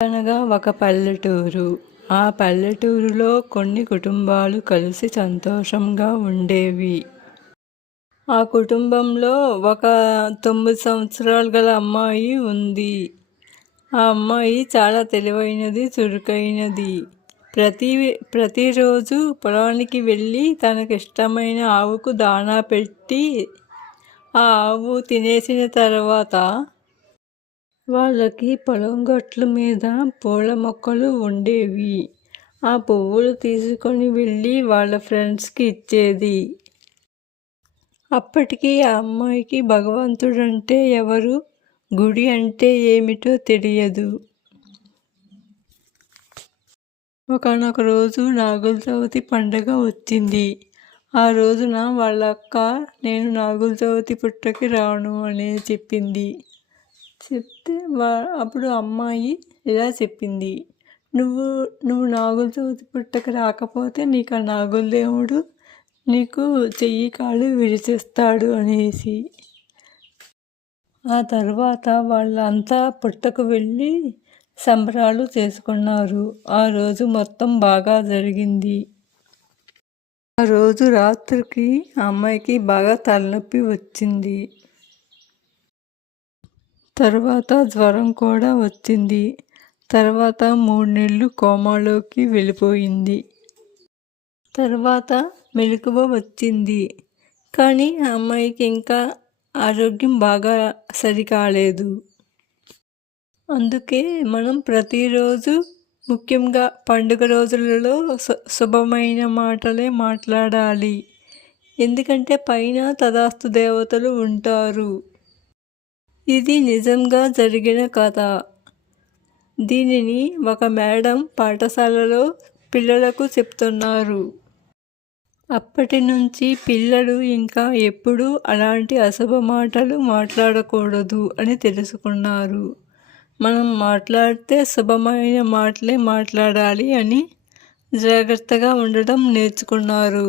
అనగా ఒక పల్లెటూరు. ఆ పల్లెటూరులో కొన్ని కుటుంబాలు కలిసి సంతోషంగా ఉండేవి. ఆ కుటుంబంలో ఒక తొమ్మిది సంవత్సరాలు గల అమ్మాయి ఉంది. ఆ అమ్మాయి చాలా తెలివైనది చురుకైనది. ప్రతి ప్రతిరోజు పొలానికి వెళ్ళి తనకి ఇష్టమైన ఆవుకు దాణా పెట్టి ఆ ఆవు తినేసిన తర్వాత వాళ్ళకి పొలం గట్ల మీద పూల మొక్కలు ఉండేవి. ఆ పువ్వులు తీసుకొని వెళ్ళి వాళ్ళ ఫ్రెండ్స్కి ఇచ్చేది. అప్పటికి ఆ అమ్మాయికి భగవంతుడంటే ఎవరు? గుడి అంటే ఏమిటో తెలియదు. ఒకనొక రోజు నాగుల చవితి పండగ వచ్చింది. ఆ రోజున వాళ్ళ అక్క నేను నాగుల చవితి పుట్టకి రాను అని చెప్పింది. చెప్తే వా అప్పుడు అమ్మాయి ఇలా చెప్పింది. నువ్వు నువ్వు నాగుల చవితి పుట్టకి రాకపోతే నీకు ఆ నాగుల దేవుడు నీకు చెయ్యి కాళ్ళు విడిచేస్తాడు అనేసి. ఆ తర్వాత వాళ్ళంతా పుట్టకు వెళ్ళి సంబరాలు చేసుకున్నారు. ఆ రోజు మొత్తం బాగా జరిగింది. ఆ రోజు రాత్రికి అమ్మాయికి బాగా తలనొప్పి వచ్చింది. తర్వాత జ్వరం కూడా వచ్చింది. తర్వాత మూడు నెలలు కోమాలోకి వెళ్ళిపోయింది. తర్వాత మెలకువ వచ్చింది. కానీ ఆ అమ్మాయికి ఇంకా ఆరోగ్యం బాగా సరికాలేదు. అందుకే మనం ప్రతిరోజు ముఖ్యంగా పండుగ రోజులలో శుభమైన మాటలే మాట్లాడాలి. ఎందుకంటే పైన తదాస్తు దేవతలు ఉంటారు. ఇది నిజంగా జరిగిన కథ. దీనిని ఒక మేడం పాఠశాలలో పిల్లలకు చెప్తున్నారు. అప్పటి నుంచి పిల్లలు ఇంకా ఎప్పుడూ అలాంటి అశుభ మాటలు మాట్లాడకూడదు అని తెలుసుకున్నారు. మనం మాట్లాడితే శుభమైన మాటలే మాట్లాడాలి అని జాగ్రత్తగా ఉండడం నేర్చుకున్నారు.